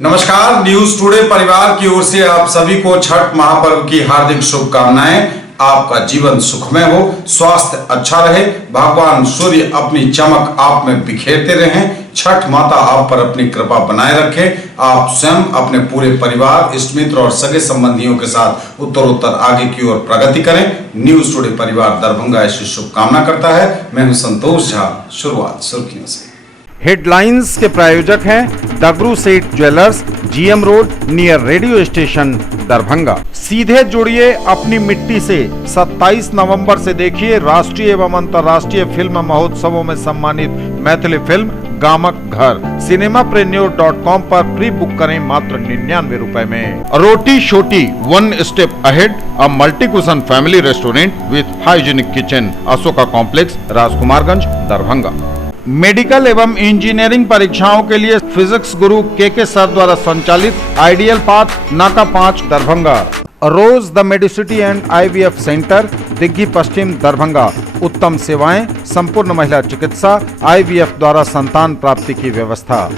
नमस्कार। News today परिवार की ओर से आप सभी को छठ महापर्व की हार्दिक शुभकामनाएं। आपका जीवन सुखमय हो, स्वास्थ्य अच्छा रहे, भगवान सूर्य अपनी चमक आप में बिखेरते रहें, छठ माता आप पर अपनी कृपा बनाए रखे, आप स्वयं अपने पूरे परिवार, इष्ट मित्र और सगे संबंधियों के साथ उत्तरोत्तर आगे की ओर प्रगति करें। न्यूज टुडे परिवार दरभंगा ऐसी शुभकामना करता है। मैं हूं संतोष झा। शुरुआत सुर्खियों से। हेडलाइंस के प्रायोजक हैं दगरू सेठ jewellers, GM road near radio station Darbhanga. सीधे जुड़िए अपनी मिट्टी से। 27 नवंबर से देखिए राष्ट्रीय एवं अंतर्राष्ट्रीय फिल्म महोत्सवों में सम्मानित मैथिली फिल्म गामक घर। cinemaprennure.com पर प्री बुक करें मात्र 99 रुपए में। रोटी छोटी, one step ahead, a multi cushion family restaurant with hygienic kitchen, Ashoka complex, Rajkumarganj, Darbhanga. Medical एवं इंजीनियरिंग परीक्षाओं के लिए फिजिक्स गुरु के सर द्वारा संचालित आइडियल पाथ, नाका 5, Darbhanga. Rose the medicity and IVF centre, Digghi Paschim, Darbhanga. उत्तम सेवाएं, संपूर्ण महिला चिकित्सा, आईवीएफ द्वारा संतान प्राप्ति की व्यवस्था।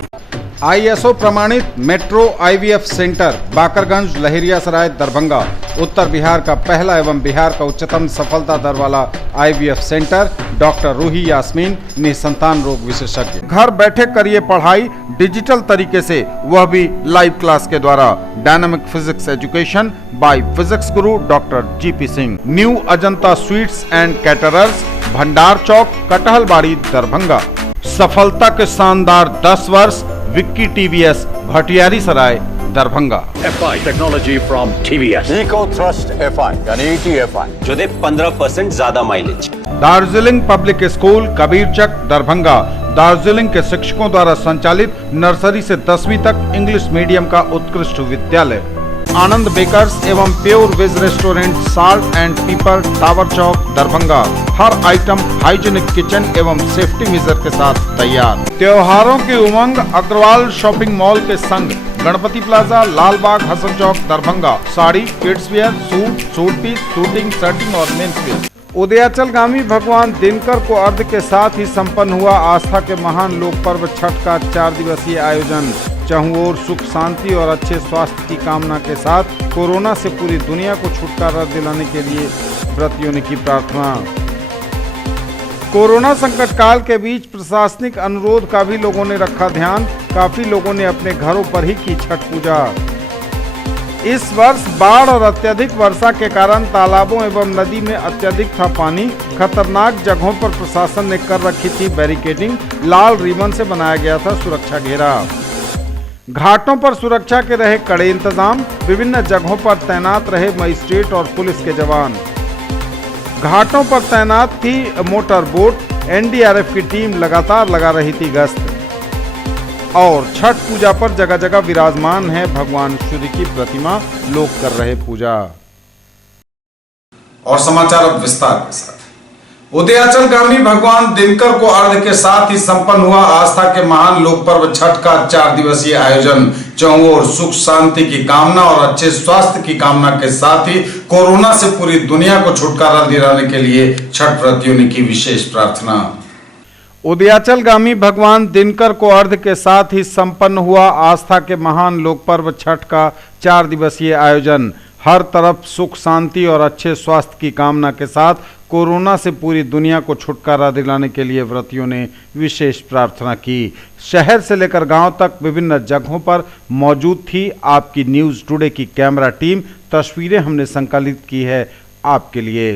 आईएसओ प्रमाणित metro IVF centre, Bakarganj, Laheriasarai, Darbhanga. उत्तर बिहार का पहला एवं बिहार का उच्चतम सफलता दर वाला IVF centre. Doctor Roohi Yasmin, निसंतान रोग विशेषज्ञ। घर बैठे करिए पढ़ाई डिजिटल तरीके से, वह भी लाइव क्लास के द्वारा। Dynamic physics education by physics Guru doctor GP Singh. New Ajanta sweets and caterers, Bhandar Chowk, Kathalbari, Darbhanga. सफलता के शानदार 10 वर्ष, Vicky TVS, Bhatiyari Sarai, Darbhanga. FI technology from TVS। Eco thrust FI यानी ETFI जो दे 15% ज्यादा mileage. Darjeeling public school, Kabirchak, Darbhanga. Darjeeling के शिक्षकों द्वारा संचालित नर्सरी से 10वीं तक इंग्लिश मीडियम का उत्कृष्ट विद्यालय। आनंद बेकर्स एवं pure veg restaurant, salt and pepper, tower चौक, दरभंगा। हर आइटम हाइजीनिक किचन एवं सेफ्टी मेजर के साथ तैयार। त्योहारों की उमंग अग्रवाल शॉपिंग मॉल के संग, Ganpati plaza, Lalbagh, Hasan Chowk, Darbhanga. Sari, kids wear, suit piece, shooting, shirting और मेंस वेयर। उदयाचलगामी भगवान दिनकर को अर्घ्य के साथ ही संपन्न हुआ आस्था के महान लोक पर्व छठ का 4 दिवसीय आयोजन। चारों ओर सुख शांति और अच्छे स्वास्थ्य की कामना के साथ कोरोना से पूरी दुनिया को छुटकारा दिलाने के लिए व्रतियों ने की प्रार्थना। कोरोना संकट काल के बीच प्रशासनिक अनुरोध का भी लोगों ने रखा ध्यान। काफी लोगों ने अपने घरों पर ही की छठ पूजा। इस वर्ष बाढ़ और अत्यधिक वर्षा के कारण तालाबों एवं नदी में अत्यधिक था पानी। खतरनाक जगहों पर प्रशासन ने कर रखी थी बैरिकेडिंग। लाल रिबन से बनाया गया था सुरक्षा घेरा। घाटों पर सुरक्षा के रहे कड़े इंतजाम। विभिन्न जगहों पर तैनात रहे मजिस्ट्रेट और पुलिस के जवान। घाटों पर तैनात थी मोटर बोट। एनडीआरएफ की टीम लगातार लगा रही थी गश्त। और छठ पूजा पर जगह जगह विराजमान है भगवान सूर्य की प्रतिमा, लोग कर रहे पूजा। और समाचार अब विस्तार के साथ। उदयाचलगामी भगवान दिनकर को अर्घ्य के साथ ही संपन्न हुआ आस्था के महान लोक पर्व छठ का 4 दिवसीय आयोजन। चारों ओर सुख शांति की कामना और अच्छे स्वास्थ्य की कामना के साथ ही कोरोना से पूरी दुनिया को छुटकारा दिलाने के लिए छठ व्रतियों ने की विशेष प्रार्थना। उदयाचलगामी भगवान दिनकर को अर्घ्य के साथ ही संपन्न हुआ आस्था के महान लोक पर्व छठ का 4 दिवसीय आयोजन। हर तरफ सुख शांति और अच्छे स्वास्थ्य की कामना के साथ कोरोना से पूरी दुनिया को छुटकारा दिलाने के लिए व्रतियों ने विशेष प्रार्थना की। शहर से लेकर गांव तक विभिन्न जगहों पर मौजूद थी आपकी न्यूज टुडे की कैमरा टीम। तस्वीरें हमने संकलित की है आपके लिए।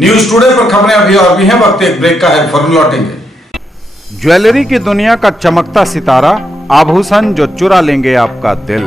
न्यूज टुडे पर खबरें अभी और भी हैं, वक्त एक ब्रेक का है, फौरन लौटेंगे। ज्वेलरी की दुनिया का चमकता सितारा, आभूषण जो चुरा लेंगे आपका दिल।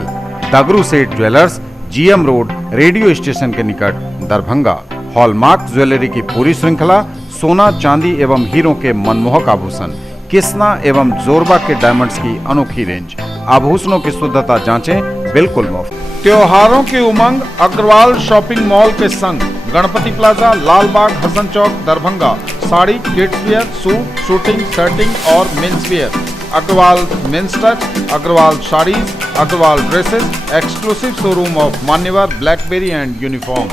दगरू सेठ jewellers, GM road, radio station के निकट, दरभंगा। हॉलमार्क ज्वेलरी की पूरी श्रृंखला, सोना, चांदी एवं हीरों के मनमोहक आभूषण, किस्ना एवं जोरबा के डायमंड्स की अनोखी रेंज। आभूषणों की शुद्धता जांचें, बिल्कुल मुफ्त। त्योहारों की उमंग अग्रवाल शॉपिंग मॉल के संग, Ganpati plaza, Lalbagh, Hasan Chowk, Darbhanga. Sari, kids wear, suit, shooting, shirting और men's wear. Agarwal men's touch, Agarwal saris, Agarwal dresses, exclusive showroom of Manyavar, BlackBerry and uniform.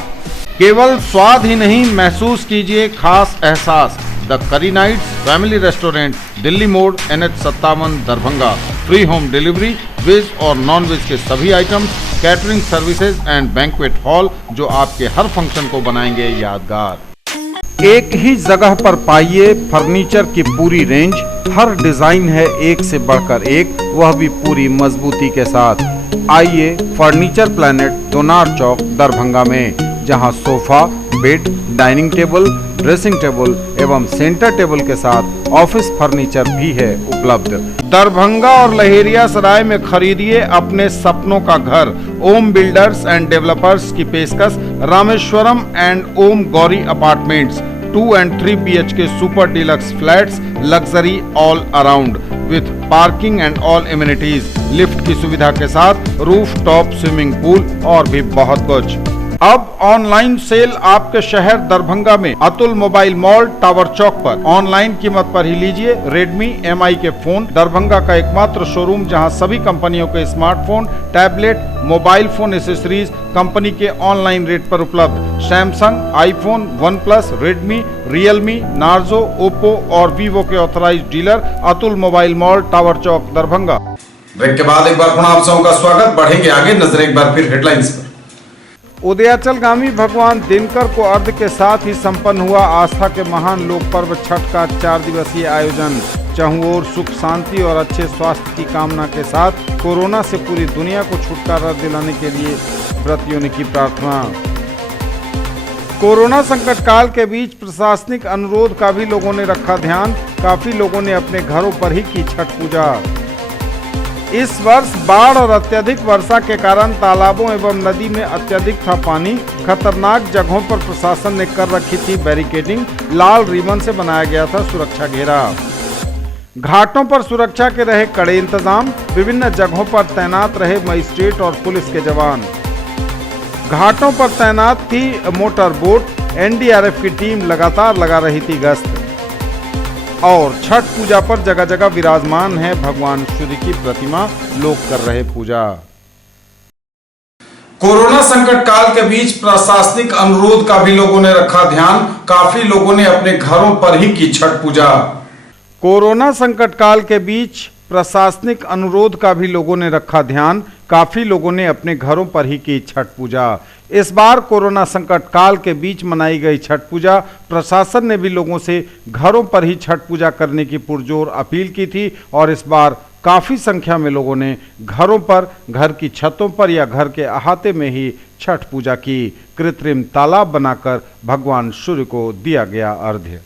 केवल स्वाद ही नहीं, महसूस कीजिए खास एहसास। द करी nights family restaurant, Delhi Mor, NH57, Darbhanga. Free home delivery, veg और नॉन वेज के सभी items, catering services and banquet hall जो आपके हर फंक्शन को बनाएंगे यादगार। एक ही जगह पर पाइए फर्नीचर की पूरी रेंज। हर डिजाइन है एक से बढ़कर एक, वह भी पूरी मजबूती के साथ। आइए फर्नीचर प्लैनेट, दोनार चौक, दरभंगा में, जहां sofa, bed, dining table, dressing table एवं सेंटर टेबल के साथ ऑफिस फर्नीचर भी है उपलब्ध। दरभंगा और लहेरियासराय में खरीदिए अपने सपनों का घर। ओम बिल्डर्स एंड डेवलपर्स की पेशकश, Rameshwaram and Om Gauri apartments, 2 and 3 BHK super deluxe flats, luxury all around with parking and all amenities, lift की सुविधा के साथ, रूफ टॉप स्विमिंग पूल और भी बहुत कुछ। अब ऑनलाइन सेल आपके शहर दरभंगा में Atul mobile mall, tower Chowk पर। ऑनलाइन कीमत पर ही लीजिए Redmi MI के फोन। दरभंगा का एकमात्र शोरूम जहां सभी कंपनियों के smartphone, tablet, mobile phone accessories company के ऑनलाइन रेट पर उपलब्ध। Samsung, iPhone, OnePlus, Redmi, Realme, Narzo, Oppo और वीवो के authorised dealer Atul mobile mall, tower चौक, दरभंगा। ब्रेक के बाद एक बार पुनः आप सबका स्वागत। बढ़ेंगे आगे, नजर एक बार फिर हेडलाइंस पर। उदयाचलगामी भगवान दिनकर को अर्घ्य के साथ ही संपन्न हुआ आस्था के महान लोक पर्व छठ का 4 दिवसीय आयोजन। चारों ओर सुख, शांति और अच्छे स्वास्थ्य की कामना के साथ कोरोना से पूरी दुनिया को छुटकारा दिलाने के लिए व्रतियों ने की प्रार्थना। कोरोना संकट काल के बीच प्रशासनिक अनुरोध का भी लोगों ने रखा ध्यान। काफी लोगों ने अपने घरों पर ही की छठ पूजा। इस वर्ष बाढ़ और अत्यधिक वर्षा के कारण तालाबों एवं नदी में अत्यधिक था पानी। खतरनाक जगहों पर प्रशासन ने कर रखी थी बैरिकेडिंग। लाल रिबन से बनाया गया था सुरक्षा घेरा। घाटों पर सुरक्षा के रहे कड़े इंतजाम। विभिन्न जगहों पर तैनात रहे मजिस्ट्रेट और पुलिस के जवान। घाटों पर तैनात थी मोटर बोट। NDRF की टीम लगातार लगा रही थी गश्त। और छठ पूजा पर जगह जगह विराजमान है भगवान सूर्य की प्रतिमा, लोग कर रहे पूजा। कोरोना संकट काल के बीच प्रशासनिक अनुरोध का भी लोगों ने रखा ध्यान। काफी लोगों ने अपने घरों पर ही की छठ पूजा। कोरोना संकट काल के बीच प्रशासनिक अनुरोध का भी लोगों ने रखा ध्यान। काफी लोगों ने अपने घरों पर ही की छठ पूजा। इस बार कोरोना संकट काल के बीच मनाई गई छठ पूजा, प्रशासन ने भी लोगों से घरों पर ही छठ पूजा करने की पुरजोर अपील की थी। और इस बार काफी संख्या में लोगों ने घरों पर, घर की छतों पर या घर के अहाते में ही छठ पूजा की। कृत्रिम तालाब बनाकर भगवान सूर्य को दिया गया अर्घ्य।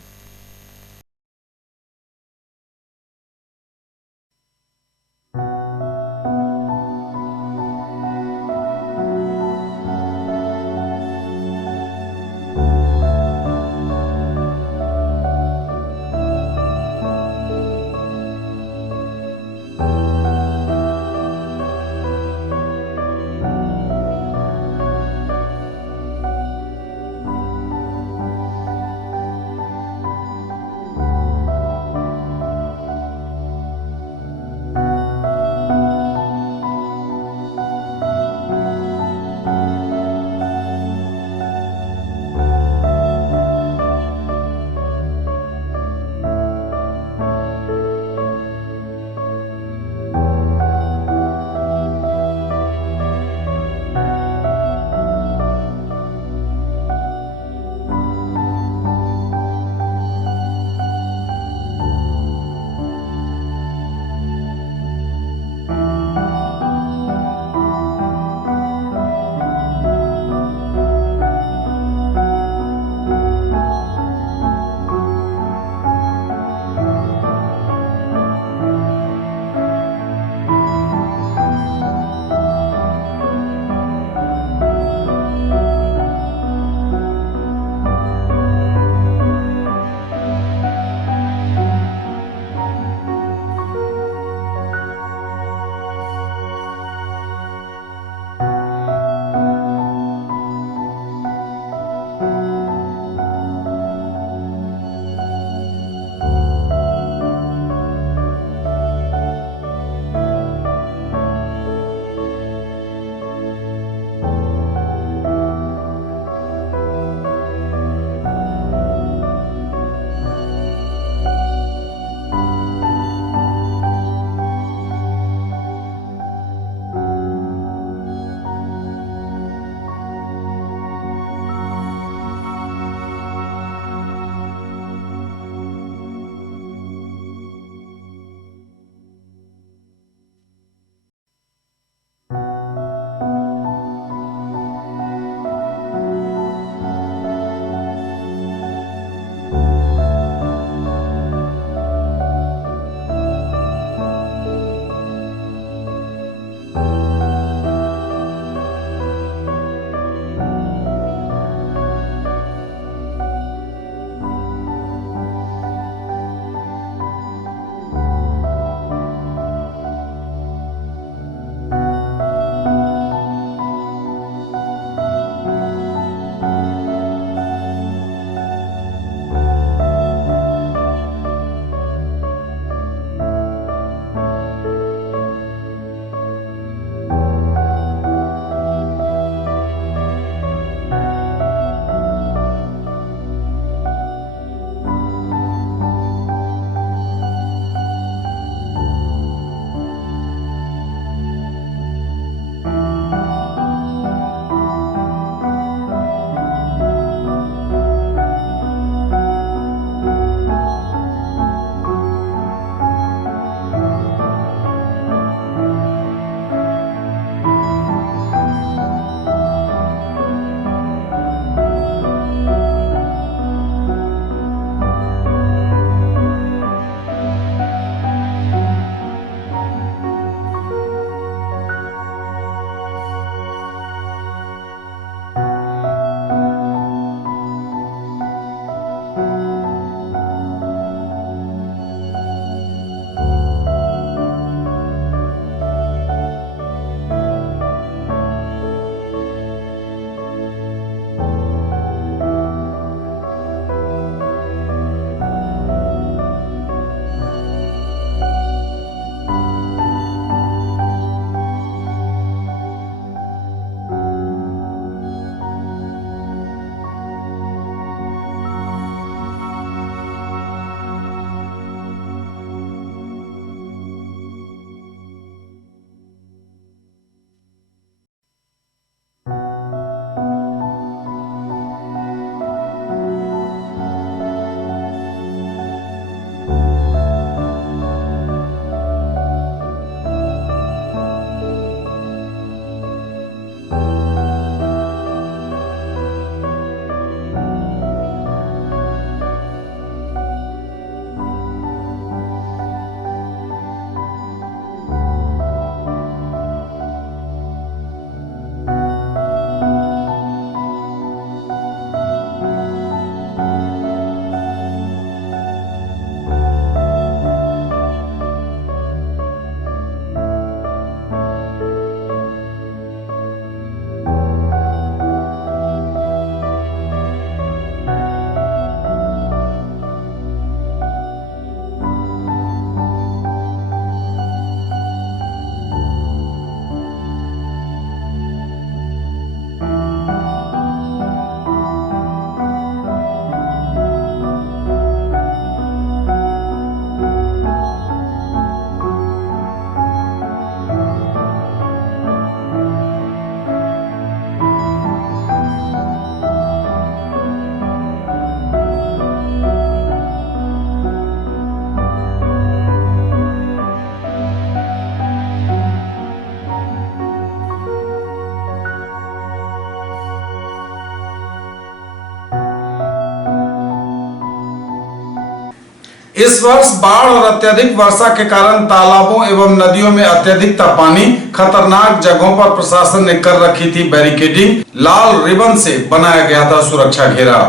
इस वर्ष बाढ़ और अत्यधिक वर्षा के कारण तालाबों एवं नदियों में अत्यधिक था पानी। खतरनाक जगहों पर प्रशासन ने कर रखी थी बैरिकेडिंग। लाल रिबन से बनाया गया था सुरक्षा घेरा।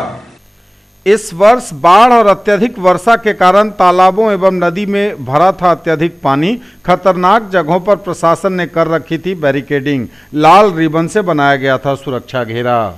इस वर्ष बाढ़ और अत्यधिक वर्षा के कारण तालाबों एवं नदी में भरा था अत्यधिक पानी। खतरनाक जगहों पर प्रशासन ने कर रखी थी बैरिकेडिंग। लाल रिबन से बनाया गया था सुरक्षा घेरा।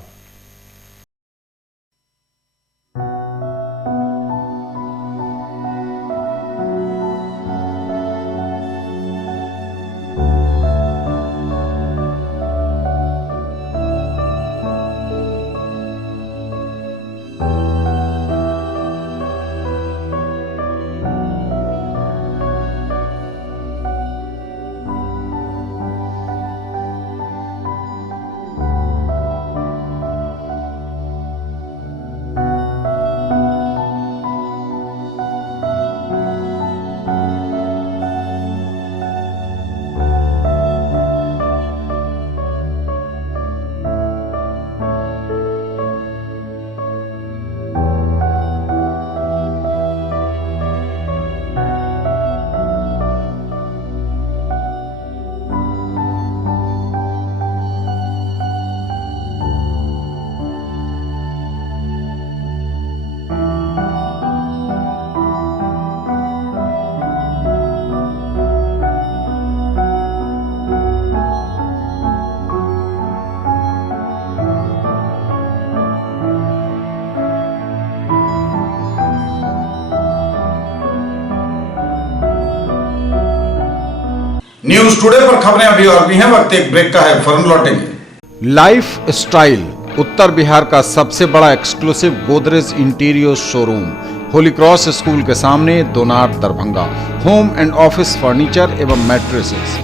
न्यूज टुडे पर खबरें अभी और भी हैं, वक्त एक ब्रेक का है, फौरन लौटेंगे। लाइफ स्टाइल उत्तर बिहार का सबसे बड़ा exclusive Godrej interior showroom, Holy Cross school के सामने, Donar, Darbhanga. Home and office furniture एवं mattresses,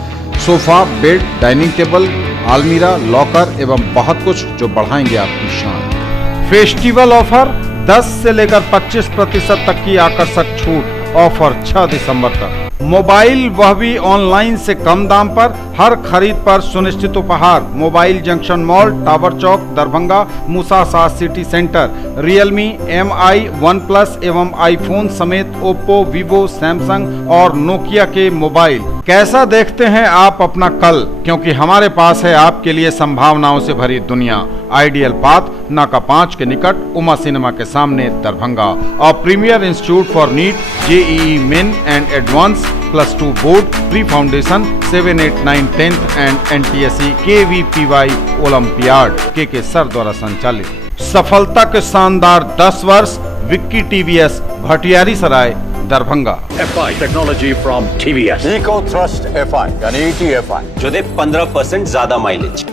sofa, bed, dining table, अलमीरा, लॉकर एवं बहुत कुछ जो बढ़ाएंगे आपकी शान। फेस्टिवल ऑफर 10 से लेकर 25% तक की आकर्षक छूट। ऑफर 6 दिसंबर तक। मोबाइल वह भी ऑनलाइन से कम दाम पर, हर खरीद पर सुनिश्चित उपहार। मोबाइल जंक्शन मॉल, टावर चौक, Darbhanga, Musa Shah city centre. Realme, MI, OnePlus एवं आईफोन समेत ओप्पो, वीवो, सैमसंग और नोकिया के मोबाइल। कैसा देखते हैं आप अपना कल, क्योंकि हमारे पास है आपके लिए संभावनाओं से भरी दुनिया। आइडियल पाथ, नाका 5 के निकट, उमा सिनेमा के सामने, दरभंगा। और premier institute for NEET, JEE main and advance, +2 board, pre foundation, 7, 8, 9, 10th एंड NTSE KVPY ओलंपियाड के सर द्वारा संचालित। सफलता के शानदार 10 वर्ष। Vicky TVS, Bhatiyari Sarai, Darbhanga. FI technology from TVS. Eco Thrust FI यानी ETFI, जो दे 15% ज्यादा माइलेज।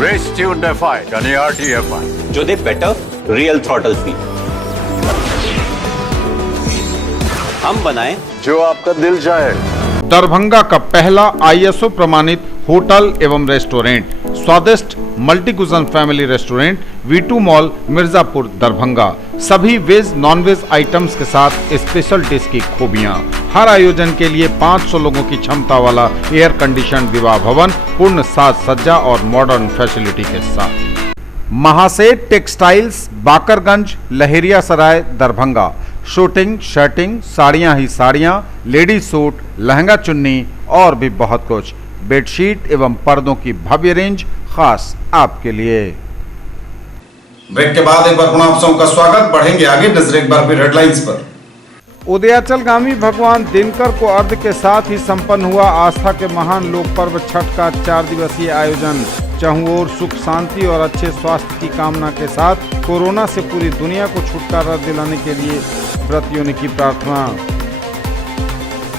Race Tuned FI यानी RTFI, जो दे बेटर रियल थ्रॉटल फील। हम बनाए जो आपका दिल चाहे। दरभंगा का पहला ISO प्रमाणित होटल एवं रेस्टोरेंट, स्वादिष्ट multi cuisine family restaurant, V2 mall, Mirzapur, Darbhanga. सभी वेज नॉन वेज आइटम्स के साथ स्पेशल डिश की खूबियां। हर आयोजन के लिए 500 लोगों की क्षमता वाला एयर कंडीशन विवाह भवन, पूर्ण साज सज्जा और मॉडर्न फैसिलिटी के साथ। Mahaseth textiles, Bakarganj, leheriya Sarai, Darbhanga. Shooting, shirting, साड़ियां ही साड़ियां, लेडीज सूट, लहंगा चुन्नी और भी बहुत कुछ। बेडशीट एवं पर्दों की भव्य रेंज खास आपके लिए। ब्रेक के बाद एक बार पुनः आप सबका स्वागत। बढ़ेंगे आगे, नजर एक बार फिर हेडलाइंस पर। उदयाचलगामी भगवान दिनकर को अर्घ्य के साथ ही संपन्न हुआ आस्था के महान लोक पर्व छठ का 4 दिवसीय आयोजन। चारों ओर सुख, शांति और अच्छे स्वास्थ्य की कामना के साथ कोरोना से पूरी दुनिया को छुटकारा दिलाने के लिए व्रतियों ने की प्रार्थना।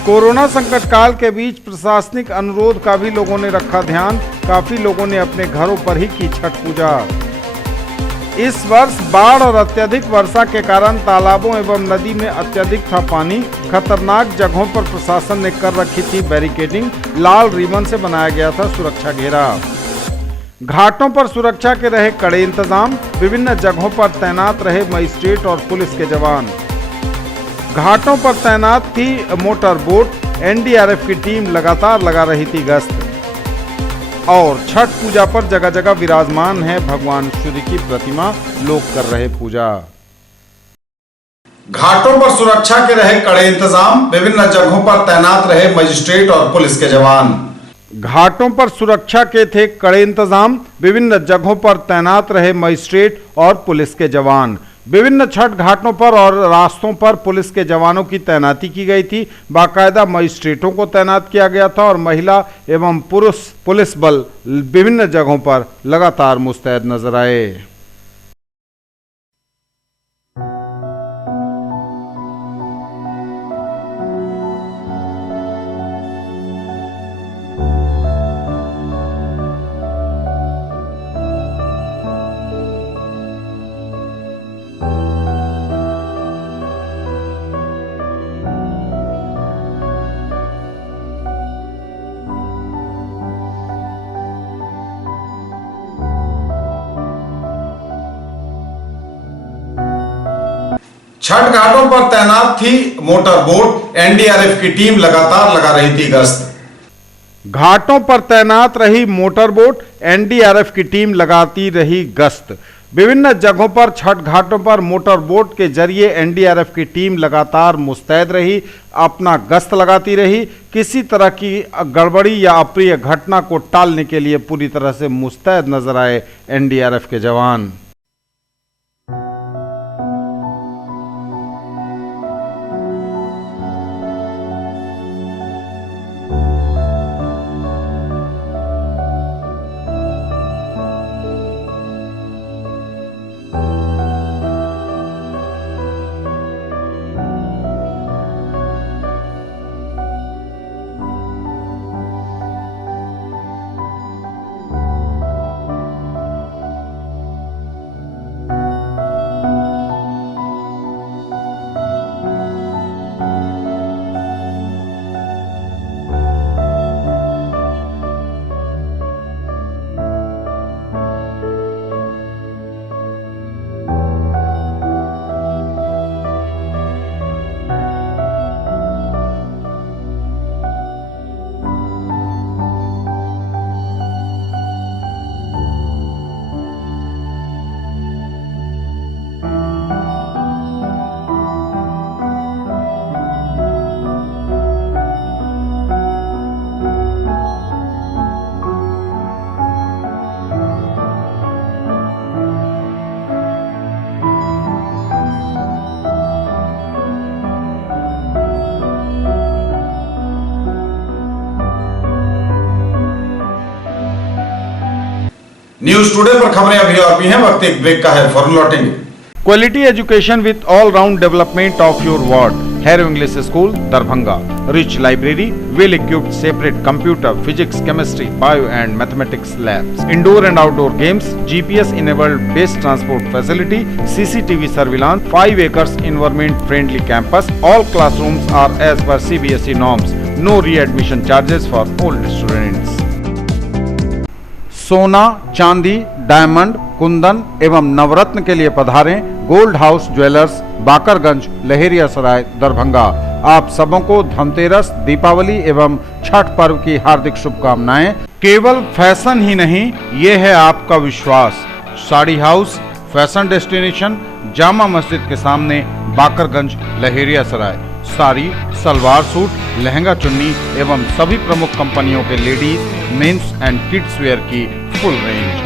कोरोना संकट काल के बीच प्रशासनिक अनुरोध का भी लोगों ने रखा ध्यान। काफी लोगों ने अपने घरों पर ही की छठ पूजा। इस वर्ष बाढ़ और अत्यधिक वर्षा के कारण तालाबों एवं नदी में अत्यधिक था पानी। खतरनाक जगहों पर प्रशासन ने कर रखी थी बैरिकेडिंग। लाल रिबन से बनाया गया था सुरक्षा घेरा। घाटों पर सुरक्षा के रहे कड़े इंतजाम। विभिन्न जगहों पर तैनात रहे मजिस्ट्रेट और पुलिस के जवान। घाटों पर तैनात थी मोटर बोट। NDRF की टीम लगातार लगा रही थी गश्त। और छठ पूजा पर जगह जगह विराजमान है भगवान सूर्य की प्रतिमा। लोग कर रहे पूजा। घाटों पर सुरक्षा के रहे कड़े इंतजाम, विभिन्न जगहों पर तैनात रहे मजिस्ट्रेट और पुलिस के जवान। घाटों पर सुरक्षा के थे कड़े इंतजाम, विभिन्न जगहों पर तैनात रहे मजिस्ट्रेट और पुलिस के जवान। विभिन्न छठ घाटों पर और रास्तों पर पुलिस के जवानों की तैनाती की गई थी। बाकायदा मजिस्ट्रेटों को तैनात किया गया था और महिला एवं पुरुष पुलिस बल विभिन्न जगहों पर लगातार मुस्तैद नजर आए। छठ घाटों पर तैनात थी मोटर बोट, एनडीआरएफ की टीम लगातार लगा रही थी गश्त। घाटों पर तैनात रही मोटर बोट, एनडीआरएफ की टीम लगाती रही गश्त। विभिन्न जगहों पर छठ घाटों पर मोटर बोट के जरिए एनडीआरएफ की टीम लगातार मुस्तैद रही, अपना गश्त लगाती रही। किसी तरह की गड़बड़ी या अप्रिय घटना को टालने के लिए पूरी तरह से मुस्तैद नजर आए एनडीआरएफ के जवान। न्यूज टुडे पर खबरें अभी और भी हैं, वक्त एक ब्रेक का है, फौरन लौटेंगे। Quality education with all round development of your ward, harrow English school Darbhanga, rich library, well equipped separate computer, physics, chemistry, bio and mathematics labs, indoor and outdoor games, GPS enabled based transport facility, CCTV surveillance, 5 acres environment friendly campus, all classrooms are as per CBSE norms, no re-admission charges for old students। सोना, चांदी, diamond, Kundan एवं नवरत्न के लिए पधारें gold house jewellers, Bakarganj, leheriya Sarai, Darbhanga. आप सबों को धनतेरस, दीपावली एवं छठ पर्व की हार्दिक शुभकामनाएं। केवल फैशन ही नहीं, ये है आपका विश्वास। Sari house, fashion destination, Jama Masjid के सामने, बाकरगंज, लहेरिया सराय। साड़ी, सलवार सूट, लहंगा चुन्नी एवं सभी प्रमुख कंपनियों के ladies, mens and kids wear की फुल रेंज।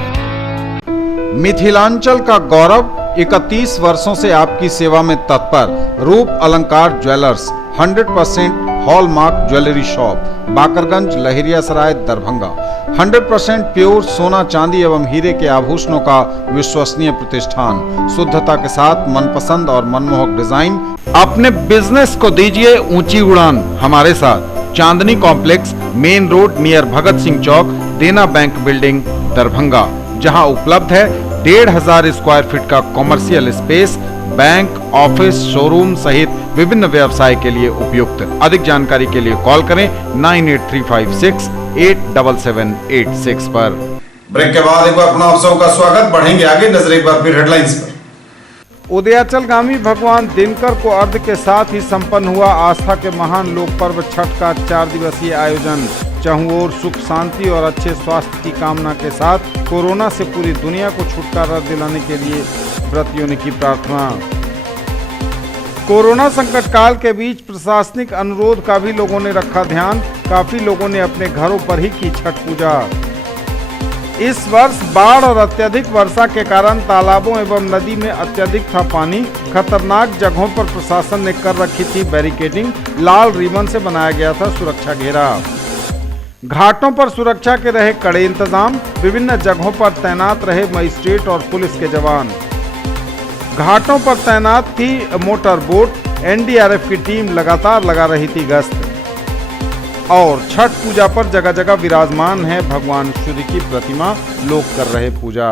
मिथिलांचल का गौरव, 31 वर्षों से आपकी सेवा में तत्पर Roop Alankar jewellers, 100% hallmark jewellery shop, Bakarganj, leheriya Sarai, Darbhanga. 100% pure सोना, चांदी एवं हीरे के आभूषणों का विश्वसनीय प्रतिष्ठान, शुद्धता के साथ मनपसंद और मनमोहक डिजाइन। अपने बिजनेस को दीजिए ऊंची उड़ान हमारे साथ। चांदनी complex, main road near Bhagat Singh चौक, देना बैंक बिल्डिंग, दरभंगा, जहां उपलब्ध है 1500 स्क्वायर फीट का commercial space, bank, office, showroom सहित विभिन्न व्यवसाय के लिए उपयुक्त। अधिक जानकारी के लिए कॉल करें 98356 87786 पर। ब्रेक के बाद एक बार पुनः आप सबका स्वागत। बढ़ेंगे आगे, नजर एक बार फिर हेडलाइंस पर। उदयाचलगामी भगवान दिनकर को अर्घ्य के साथ ही संपन्न हुआ आस्था के महान लोक पर्व छठ का 4 दिवसीय आयोजन। चहुओर सुख, शांति और अच्छे स्वास्थ्य की कामना के साथ कोरोना से पूरी दुनिया को छुटकारा दिलाने के लिए व्रतियों ने की प्रार्थना। कोरोना संकट काल के बीच प्रशासनिक अनुरोध का भी लोगों ने रखा ध्यान। काफी लोगों ने अपने घरों पर ही की छठ पूजा। इस वर्ष बाढ़ और अत्यधिक वर्षा के कारण तालाबों एवं नदी में अत्यधिक था पानी। खतरनाक जगहों पर प्रशासन ने कर रखी थी बैरिकेडिंग। लाल रिबन से बनाया गया था सुरक्षा घेरा। घाटों पर सुरक्षा के रहे कड़े इंतजाम। विभिन्न जगहों पर तैनात रहे मजिस्ट्रेट और पुलिस के जवान। घाटों पर तैनात थी मोटर बोट। एनडीआरएफ की टीम लगातार लगा रही थी गश्त। और छठ पूजा पर जगह जगह विराजमान है भगवान सूर्य की प्रतिमा। लोग कर रहे पूजा।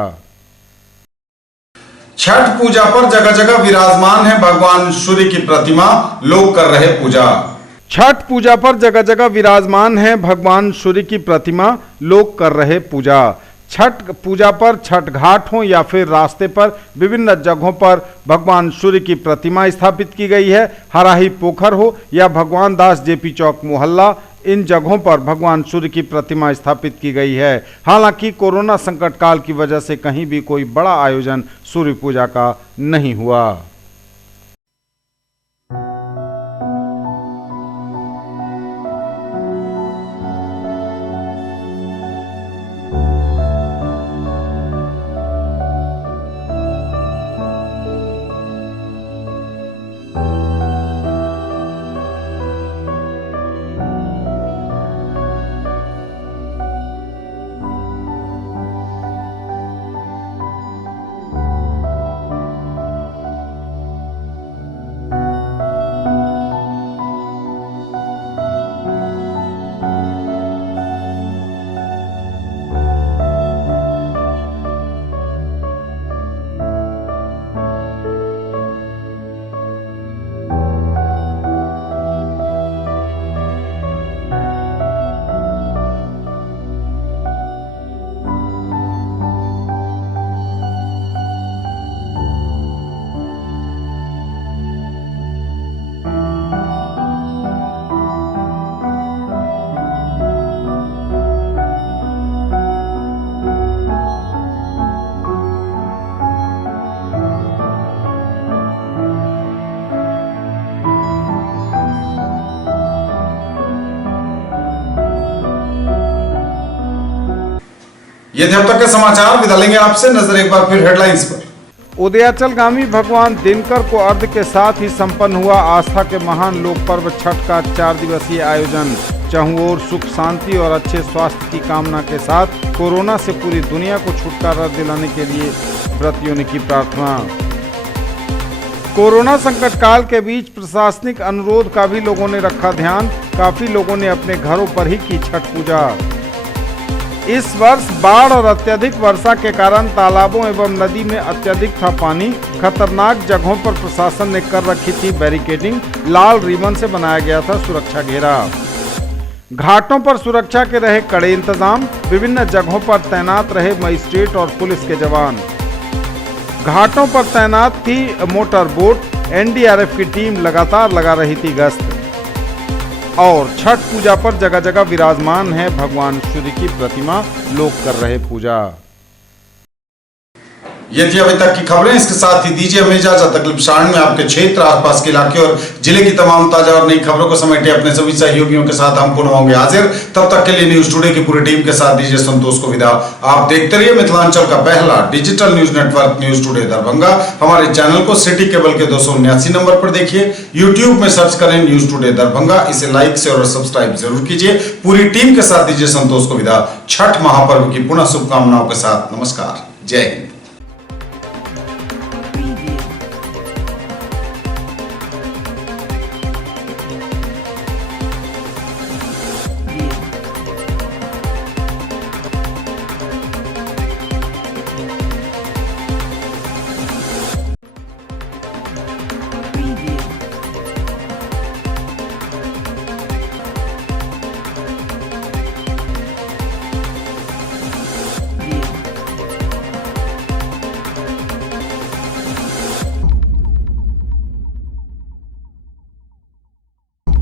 छठ पूजा पर जगह जगह विराजमान है भगवान सूर्य की प्रतिमा। लोग कर रहे पूजा। छठ पूजा पर जगह जगह विराजमान है भगवान सूर्य की प्रतिमा। लोग कर रहे पूजा। छठ पूजा पर छठ घाट हो या फिर रास्ते पर विभिन्न जगहों पर भगवान सूर्य की प्रतिमा स्थापित की गई है। हराही पोखर हो या भगवान दास जेपी चौक मोहल्ला, इन जगहों पर भगवान सूर्य की प्रतिमा स्थापित की गई है। हालांकि कोरोना संकट काल की वजह से कहीं भी कोई बड़ा आयोजन सूर्य पूजा का नहीं हुआ। ये थे अब तक के समाचार। विदा लेंगे आपसे। नजर एक बार फिर हेडलाइंस पर। उदयाचलगामी भगवान दिनकर को अर्घ्य के साथ ही संपन्न हुआ आस्था के महान लोक पर्व छठ का 4 दिवसीय आयोजन। चारों ओर सुख शांति और अच्छे स्वास्थ्य की कामना के साथ कोरोना से पूरी दुनिया को छुटकारा दिलाने के लिए व्रतियों ने की प्रार्थना। कोरोना संकट काल के बीच प्रशासनिक अनुरोध का भी लोगों ने रखा ध्यान। काफी लोगों ने अपने घरों पर ही की छठ पूजा। इस वर्ष बाढ़ और अत्यधिक वर्षा के कारण तालाबों एवं नदी में अत्यधिक था पानी। खतरनाक जगहों पर प्रशासन ने कर रखी थी बैरिकेडिंग। लाल रिबन से बनाया गया था सुरक्षा घेरा। घाटों पर सुरक्षा के रहे कड़े इंतजाम। विभिन्न जगहों पर तैनात रहे मजिस्ट्रेट और पुलिस के जवान। घाटों पर तैनात थी मोटर बोट। एनडीआरएफ की टीम लगातार लगा रही थी गश्त। और छठ पूजा पर जगह जगह विराजमान है भगवान सूर्य की प्रतिमा। लोग कर रहे पूजा। ये थी अभी तक की खबरें। इसके साथ ही दीजिए हमें इजाजत। अगले प्रसारण में आपके क्षेत्र, आसपास के इलाके और जिले की तमाम ताजा और नई खबरों को समेटे अपने सभी सहयोगियों के साथ हम पुनः होंगे हाजिर। तब तक के लिए न्यूज टुडे की पूरी टीम के साथ दीजिए संतोष को विदा। आप देखते रहिए मिथिलांचल का पहला digital news network news today Darbhanga. हमारे चैनल को सिटी केबल के 279 नंबर पर देखिए। यूट्यूब में सर्च करें न्यूज टुडे दरभंगा। इसे लाइक से और सब्सक्राइब जरूर कीजिए। पूरी टीम के साथ दीजिए संतोष को विदा। छठ महापर्व की पुनः शुभकामनाओं के साथ नमस्कार। जय हिंद।